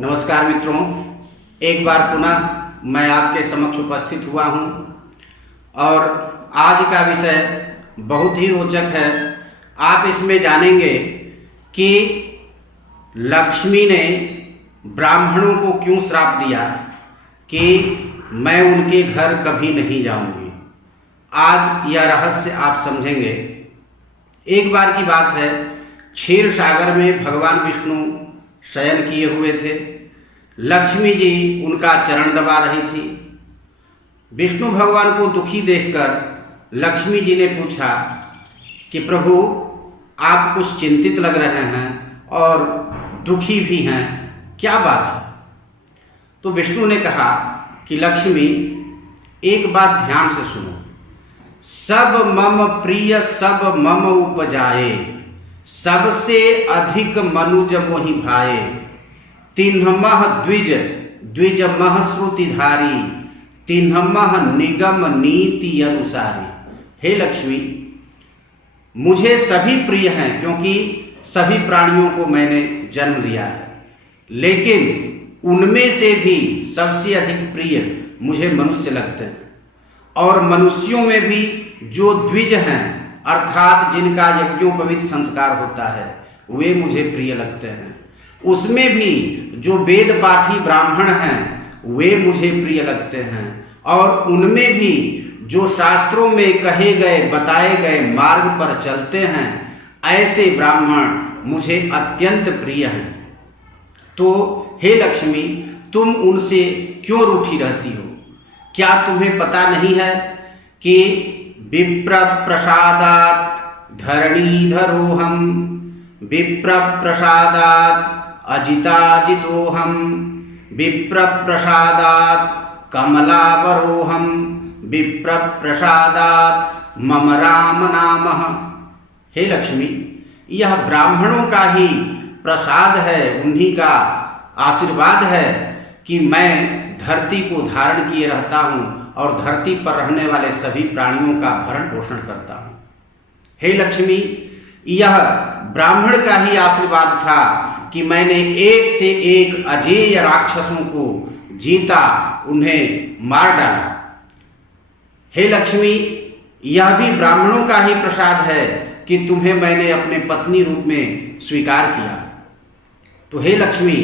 नमस्कार मित्रों, एक बार पुनः मैं आपके समक्ष उपस्थित हुआ हूं और आज का विषय बहुत ही रोचक है। आप इसमें जानेंगे कि लक्ष्मी ने ब्राह्मणों को क्यों श्राप दिया कि मैं उनके घर कभी नहीं जाऊंगी। आज यह रहस्य आप समझेंगे। एक बार की बात है, क्षीर सागर में भगवान विष्णु शयन किए हुए थे। लक्ष्मी जी उनका चरण दबा रही थी। विष्णु भगवान को दुखी देखकर लक्ष्मी जी ने पूछा कि प्रभु, आप कुछ चिंतित लग रहे हैं और दुखी भी हैं, क्या बात है? तो विष्णु ने कहा कि लक्ष्मी, एक बात ध्यान से सुनो। सब मम प्रिय सब मम उपजाए, सबसे अधिक मनुज मोहि भाए। तिन्हमह द्विज द्विज मह श्रुतिधारी, तिन्हमह निगम नीति अनुसारी। हे लक्ष्मी, मुझे सभी प्रिय हैं क्योंकि सभी प्राणियों को मैंने जन्म दिया है, लेकिन उनमें से भी सबसे अधिक प्रिय मुझे मनुष्य लगते हैं। और मनुष्यों में भी जो द्विज हैं, अर्थात जिनका यज्ञोपवीत संस्कार होता है, वे मुझे प्रिय लगते हैं। उसमें भी जो वेद पाठी ब्राह्मण हैं, वे मुझे प्रिय लगते हैं। और उनमें भी जो शास्त्रों में कहे गए बताए गए मार्ग पर चलते हैं, ऐसे ब्राह्मण मुझे अत्यंत प्रिय हैं। तो हे लक्ष्मी, तुम उनसे क्यों रूठी रहती हो? क्या तुम्हें पता नहीं है कि विप्र प्रसादात् धरणीधरोऽहम्, विप्र प्रसादात् अजिताजितोऽहम्, विप्र प्रसादात् कमलावरोऽहम्, विप्र प्रसादात् मम राम नामः। हे लक्ष्मी, यह ब्राह्मणों का ही प्रसाद है, उन्हीं का आशीर्वाद है कि मैं धरती को धारण किए रहता हूँ और धरती पर रहने वाले सभी प्राणियों का भरण पोषण करता हूँ। हे लक्ष्मी, यह ब्राह्मण का ही आशीर्वाद था कि मैंने एक से एक अजेय राक्षसों को जीता, उन्हें मार डाला। हे लक्ष्मी, यह भी ब्राह्मणों का ही प्रसाद है कि तुम्हें मैंने अपने पत्नी रूप में स्वीकार किया। तो हे लक्ष्मी,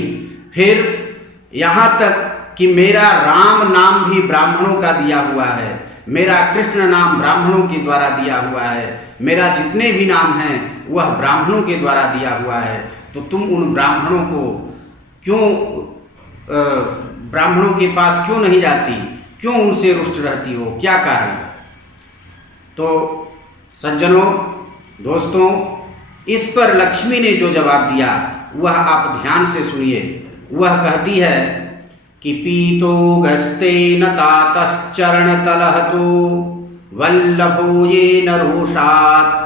फिर यहाँ तक कि मेरा राम नाम भी ब्राह्मणों का दिया हुआ है, मेरा कृष्ण नाम ब्राह्मणों के द्वारा दिया हुआ है, मेरा जितने भी नाम हैं वह ब्राह्मणों के द्वारा दिया हुआ है। तो तुम उन ब्राह्मणों को क्यों ब्राह्मणों के पास क्यों नहीं जाती? क्यों उनसे रुष्ट रहती हो? क्या कारण है? तो सज्जनों, दोस्तों, इस पर लक्ष्मी ने जो जवाब दिया वह आप ध्यान से सुनिए। वह कहती है कि पीतो गस्तेन तातश्चरणतलहतो वल्लभो येन रोषात्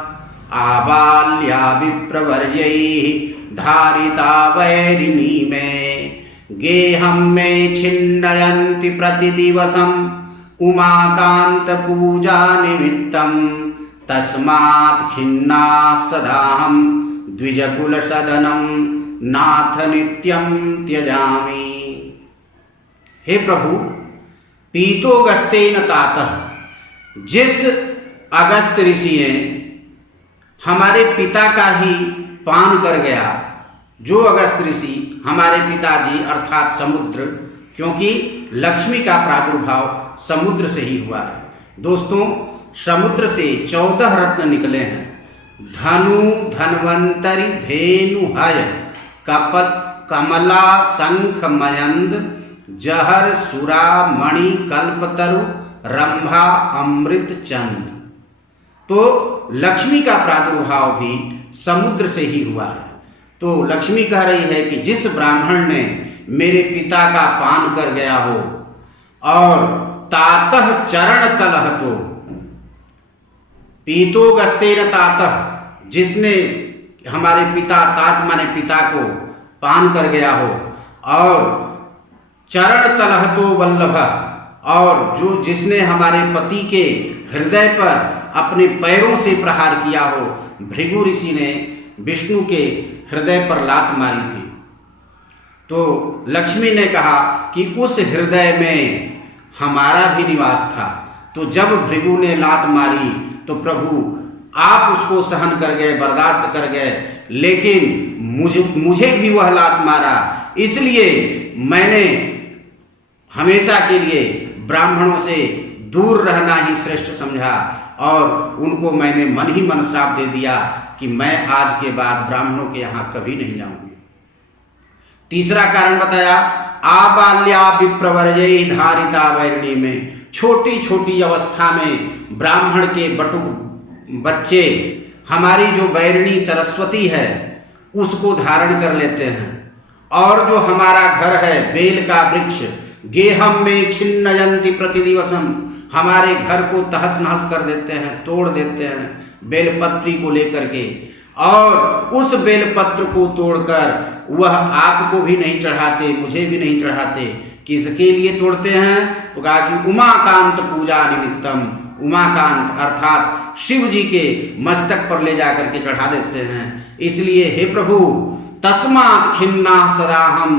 आबाल्या विप्रवर्यैः धारिता वैरिणी में गेहं मे छिन्नयन्ति प्रतिदिवसम् उमाकान्त पूजा निमित्तं तस्मात् खिन्नाः सदाहं द्विजकुल सदनं नाथ नित्यं त्यजामि। हे प्रभु, पीतो गस्तेन तातः, जिस अगस्त ऋषि ने हमारे पिता का ही पान कर गया, जो अगस्त ऋषि हमारे पिताजी अर्थात समुद्र, क्योंकि लक्ष्मी का प्रादुर्भाव समुद्र से ही हुआ है। दोस्तों, समुद्र से 14 रत्न निकले हैं। धनु धन्वंतरि धेनु हय कपल कमला शंख मयंद जहर सुरा मणि कल्पतरु रंभा अमृत चंद। तो लक्ष्मी का प्रादुर्भाव भी समुद्र से ही हुआ है। तो लक्ष्मी कह रही है कि जिस ब्राह्मण ने मेरे पिता का पान कर गया हो और तातः चरण तलहतो, पीतो गस्तेन तातः, जिसने हमारे पिता, तात माने पिता को पान कर गया हो, और चरण तलहतो वल्लभ, और जो जिसने हमारे पति के हृदय पर अपने पैरों से प्रहार किया हो। भृगु ऋषि ने विष्णु के हृदय पर लात मारी थी। तो लक्ष्मी ने कहा कि उस हृदय में हमारा भी निवास था। तो जब भृगु ने लात मारी तो प्रभु आप उसको सहन कर गए, बर्दाश्त कर गए, लेकिन मुझे भी वह लात मारा, इसलिए मैंने हमेशा के लिए ब्राह्मणों से दूर रहना ही श्रेष्ठ समझा और उनको मैंने मन ही मन श्राप दे दिया कि मैं आज के बाद ब्राह्मणों के यहाँ कभी नहीं जाऊंगी। तीसरा कारण बताया, आबाल्या विप्रवर्जयी धारिता वैरिणी में, छोटी छोटी अवस्था में ब्राह्मण के बच्चे हमारी जो वैरिणी सरस्वती है उसको धारण कर लेते हैं, और जो हमारा घर है बेल का वृक्ष, गेहम में छिन्नयन्ति प्रतिदिवसम, हमारे घर को तहस नहस कर देते हैं, तोड़ देते हैं बेलपत्री को लेकर के, और उस बेलपत्र को तोड़कर वह आपको भी नहीं चढ़ाते, मुझे भी नहीं चढ़ाते। किसके लिए तोड़ते हैं? तो कहा कि उमाकांत पूजा निमित्तम, उमाकांत अर्थात शिव जी के मस्तक पर ले जाकर के चढ़ा देते हैं। इसलिए हे प्रभु, तस्मात् खिन्ना सदा हम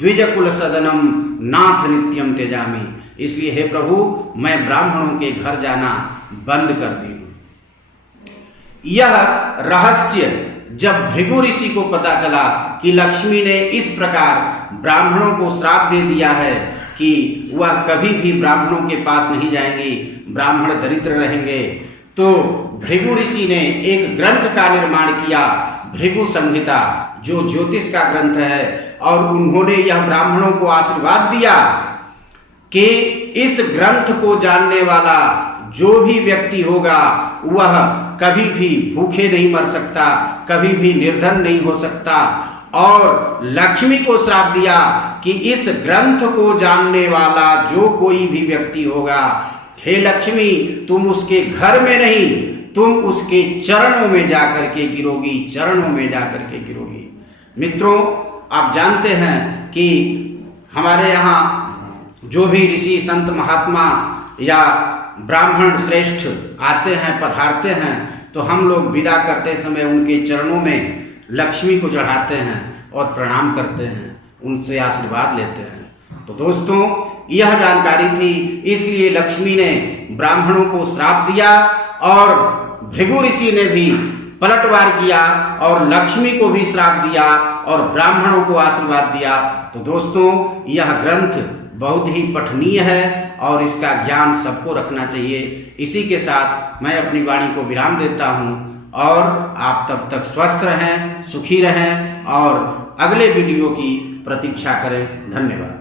द्विजकुल सदनम नाथ नित्यम त्यजामि, इसलिए हे प्रभु मैं ब्राह्मणों के घर जाना बंद कर दी हूं। यह रहस्य जब भृगु ऋषि को पता चला कि लक्ष्मी ने इस प्रकार ब्राह्मणों को श्राप दे दिया है कि वह कभी भी ब्राह्मणों के पास नहीं जाएंगे, ब्राह्मण दरिद्र रहेंगे, तो भृगु ऋषि ने एक ग्रंथ का निर्माण किया, भृगु संहिता, जो ज्योतिष का ग्रंथ है, और उन्होंने यह ब्राह्मणों को आशीर्वाद दिया कि इस ग्रंथ को जानने वाला जो भी व्यक्ति होगा वह कभी भी भूखे नहीं मर सकता, कभी भी निर्धन नहीं हो सकता। और लक्ष्मी को श्राप दिया कि इस ग्रंथ को जानने वाला जो कोई भी व्यक्ति होगा, हे लक्ष्मी तुम उसके घर में नहीं, तुम उसके चरणों में जाकर के गिरोगी, चरणों में जाकर के गिरोगी। मित्रों, आप जानते हैं कि हमारे यहाँ जो भी ऋषि संत महात्मा या ब्राह्मण श्रेष्ठ आते हैं, पधारते हैं, तो हम लोग विदा करते समय उनके चरणों में लक्ष्मी को चढ़ाते हैं और प्रणाम करते हैं, उनसे आशीर्वाद लेते हैं। तो दोस्तों, यह जानकारी थी, इसलिए लक्ष्मी ने ब्राह्मणों को श्राप दिया और भृगु ऋषि ने भी पलटवार किया और लक्ष्मी को भी श्राप दिया और ब्राह्मणों को आशीर्वाद दिया। तो दोस्तों, यह ग्रंथ बहुत ही पठनीय है और इसका ज्ञान सबको रखना चाहिए। इसी के साथ मैं अपनी वाणी को विराम देता हूँ और आप तब तक स्वस्थ रहें, सुखी रहें और अगले वीडियो की प्रतीक्षा करें। धन्यवाद।